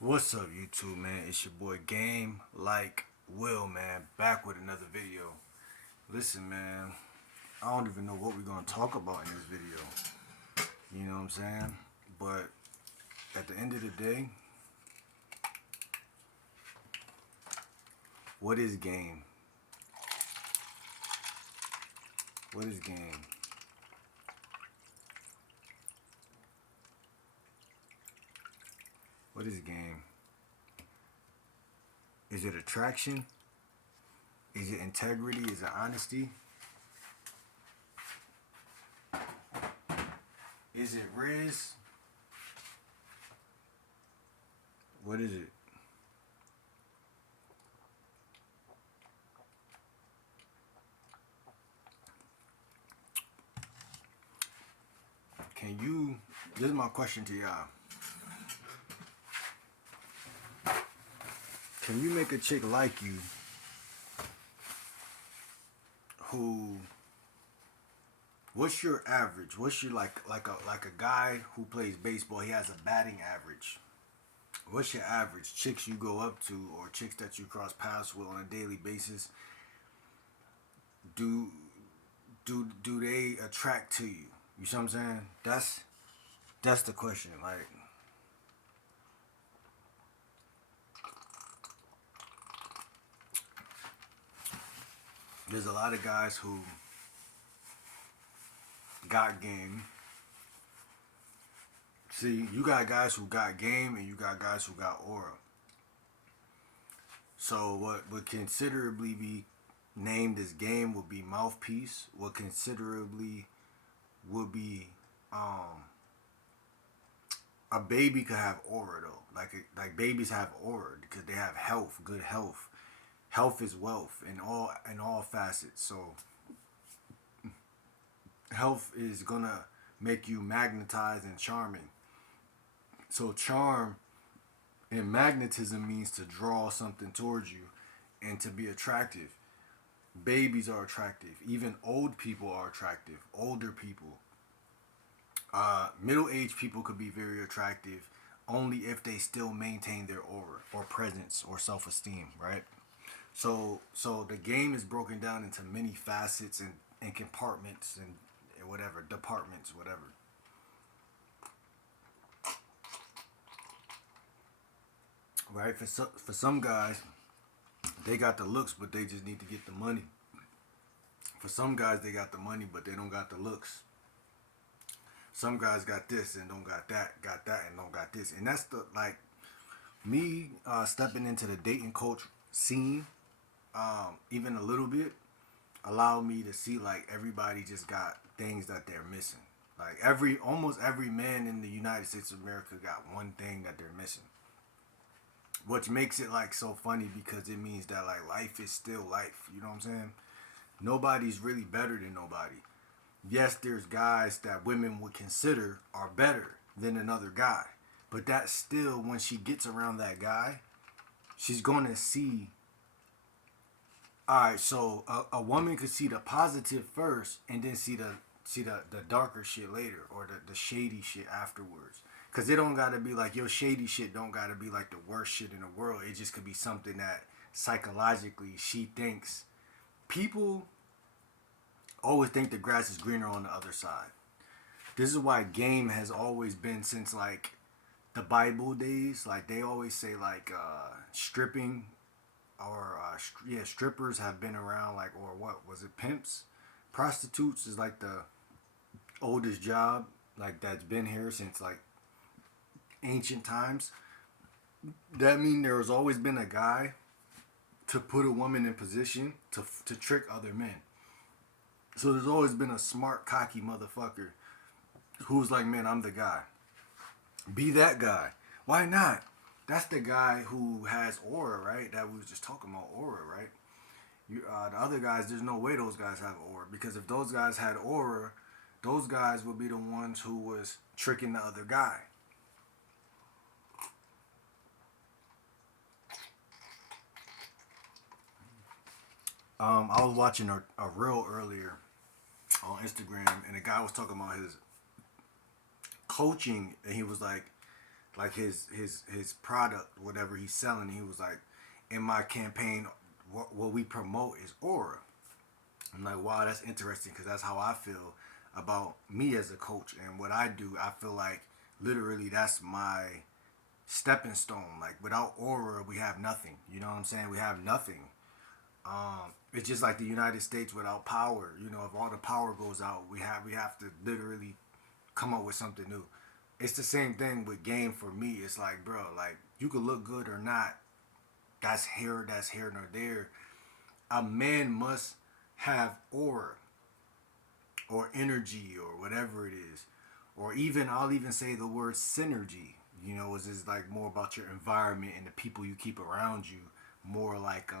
What's up, YouTube, man? It's your boy GameLike Will, man, back with another video. Listen, man, I don't even know what we're gonna talk about in this video. You know what I'm saying? But at the end of the day, what is game? What is game? What is game? Is it attraction? Is it integrity? Is it honesty? Is it riz? What is it? Can you, this is my question to y'all. Can you make a chick like you who, what's your average? What's your like a guy who plays baseball, he has a batting average. What's your average? Chicks you go up to or chicks that you cross paths with on a daily basis, do do they attract to you? You see what I'm saying? That's the question. Like, there's a lot of guys who got game. See, you got guys who got game and you got guys who got aura. So what would considerably be named as game would be mouthpiece. What considerably would be a baby could have aura though. Like babies have aura because they have health, good health. Health is wealth in all facets. So health is gonna make you magnetized and charming. So charm and magnetism means to draw something towards you and to be attractive. Babies are attractive. Even old people are attractive. Older people. Middle-aged people could be very attractive only if they still maintain their aura or presence or self-esteem, right? So the game is broken down into many facets and compartments and whatever, departments, whatever. Right? For some guys, they got the looks, but they just need to get the money. For some guys, they got the money, but they don't got the looks. Some guys got this and don't got that and don't got this. And that's the, like, me stepping into the dating coach scene, even a little bit, allowed me to see like everybody just got things that they're missing. Like almost every man in the United States of America got one thing that they're missing. Which makes it like so funny because it means that like life is still life. You know what I'm saying? Nobody's really better than nobody. Yes, there's guys that women would consider are better than another guy. But that's still, when she gets around that guy, she's going to see. All right, so a woman could see the positive first and then see the darker shit later, or the shady shit afterwards. Cause it don't gotta be like your shady shit don't gotta be like the worst shit in the world. It just could be something that psychologically she thinks. People always think the grass is greener on the other side. This is why game has always been since like the Bible days. Like they always say like stripping or yeah, strippers have been around, like, or what was it, pimps, prostitutes is like the oldest job like that's been here since like ancient times. That means there has always been a guy to put a woman in position to trick other men. So there's always been a smart, cocky motherfucker who's like, man, I'm the guy. Be that guy. Why not? That's the guy who has aura, right? That we was just talking about aura, right? The other guys, there's no way those guys have aura, because if those guys had aura, those guys would be the ones who was tricking the other guy. I was watching a reel earlier on Instagram, and a guy was talking about his coaching, and he was like his product, whatever he's selling. He was like, in my campaign, what we promote is aura. I'm like, wow, that's interesting because that's how I feel about me as a coach and what I do. I feel like literally that's my stepping stone. Like without aura, we have nothing. You know what I'm saying? We have nothing. It's just like the United States without power. You know, if all the power goes out, we have to literally come up with something new. It's the same thing with game for me. It's like, bro, like you could look good or not. That's here nor there. A man must have aura or energy or whatever it is. Or even I'll even say the word synergy. You know, is like more about your environment and the people you keep around you, more like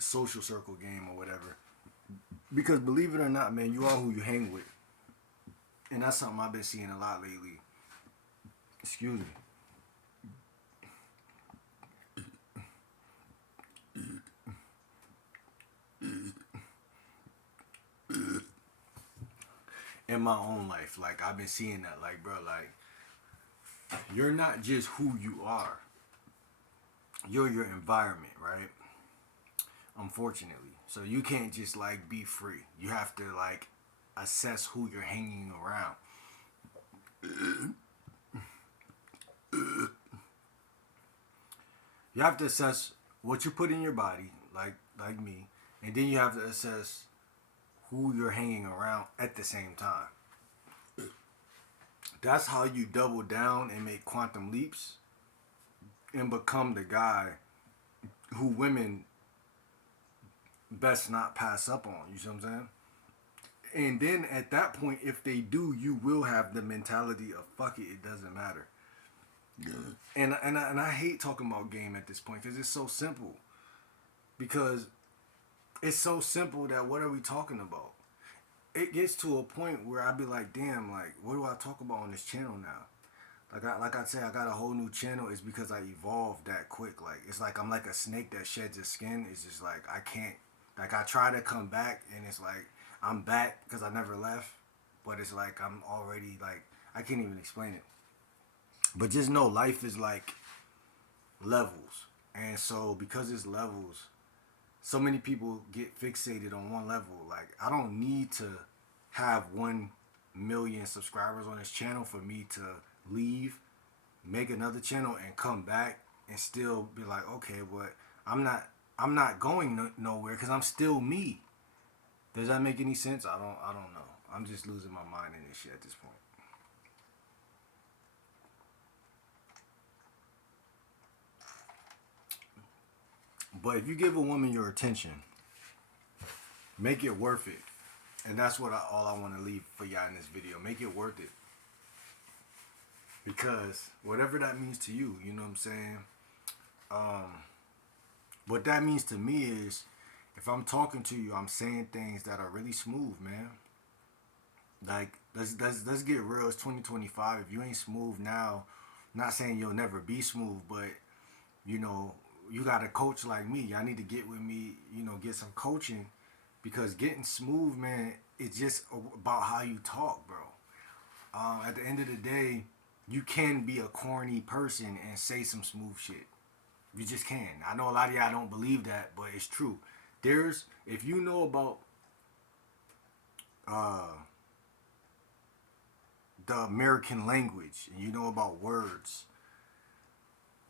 social circle game or whatever. Because believe it or not, man, you are who you hang with. And that's something I've been seeing a lot lately. Excuse me. In my own life, like I've been seeing that, like bro, like you're not just who you are. You're your environment, right? Unfortunately, so you can't just like be free. You have to like assess who you're hanging around. You have to assess what you put in your body, like me, and then you have to assess who you're hanging around at the same time. That's how you double down and make quantum leaps and become the guy who women best not pass up on. You see what I'm saying? And then at that point, if they do, you will have the mentality of fuck it, it doesn't matter. Yeah. And I hate talking about game at this point because it's so simple. Because it's so simple that what are we talking about? It gets to a point where I be like, damn, like what do I talk about on this channel now? Like I said, I got a whole new channel. It's because I evolved that quick. Like it's like I'm like a snake that sheds its skin. It's just like I can't. Like I try to come back, and it's like I'm back because I never left. But it's like I'm already like I can't even explain it. But just know life is like levels, and so because it's levels, so many people get fixated on one level. Like I don't need to have 1 million subscribers on this channel for me to leave, make another channel, and come back and still be like, okay, but I'm not going nowhere because I'm still me. Does that make any sense? I don't know. I'm just losing my mind in this shit at this point. But if you give a woman your attention, make it worth it. And that's all I want to leave for y'all in this video. Make it worth it. Because whatever that means to you, you know what I'm saying? What that means to me is if I'm talking to you, I'm saying things that are really smooth, man. Like let's get real. It's 2025. If you ain't smooth now, I'm not saying you'll never be smooth, but you know, you got a coach like me. I need to get with me, you know, get some coaching because getting smooth, man, it's just about how you talk, bro. At the end of the day, you can be a corny person and say some smooth shit. You just can. I know a lot of y'all don't believe that, but it's true. If you know about uh, the American language and you know about words,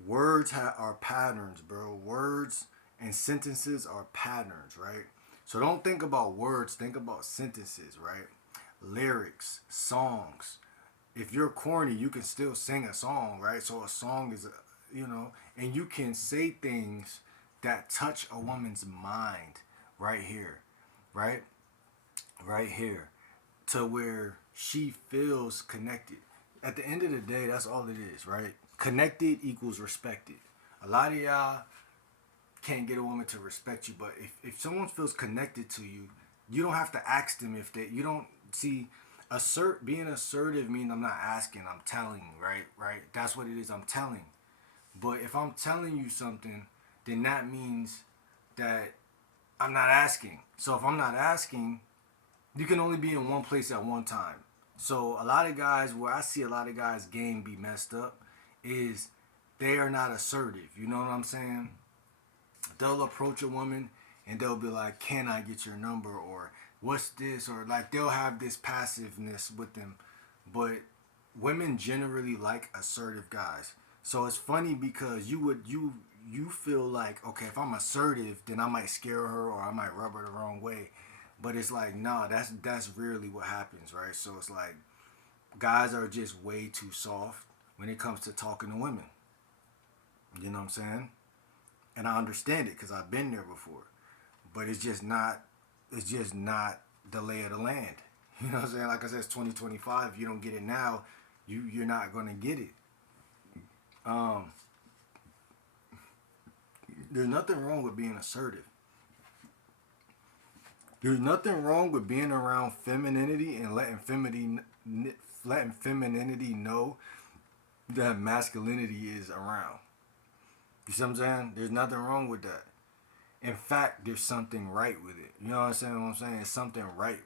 are patterns, bro. Words and sentences are patterns, right? So don't think about words, think about sentences, right? Lyrics, songs. If you're corny, you can still sing a song, right? So a song is, and you can say things that touch a woman's mind right here, right? Right here, to where she feels connected. At the end of the day, that's all it is, right? Connected equals respected. A lot of y'all can't get a woman to respect you, but if someone feels connected to you, you don't have to ask them if they, you don't see, being assertive means I'm not asking, I'm telling, right? That's what it is, I'm telling. But if I'm telling you something, then that means that I'm not asking. So if I'm not asking, you can only be in one place at one time. So a lot of guys, where I see a lot of guys' game be messed up, is they are not assertive. You know what I'm saying? They'll approach a woman and they'll be like, "Can I get your number?" or "What's this?" or like they'll have this passiveness with them. But women generally like assertive guys. So it's funny because you feel like, okay, if I'm assertive, then I might scare her or I might rub her the wrong way. But it's like, nah, that's rarely what happens, right? So it's like guys are just way too soft when it comes to talking to women. You know what I'm saying? And I understand it because I've been there before. But it's just not the lay of the land. You know what I'm saying? Like I said, it's 2025. If you don't get it now, you're not gonna get it. Um, there's nothing wrong with being assertive. There's nothing wrong with being around femininity and letting femininity know that masculinity is around. You see what I'm saying? There's nothing wrong with that. In fact, there's something right with it. You know what I'm saying? It's something right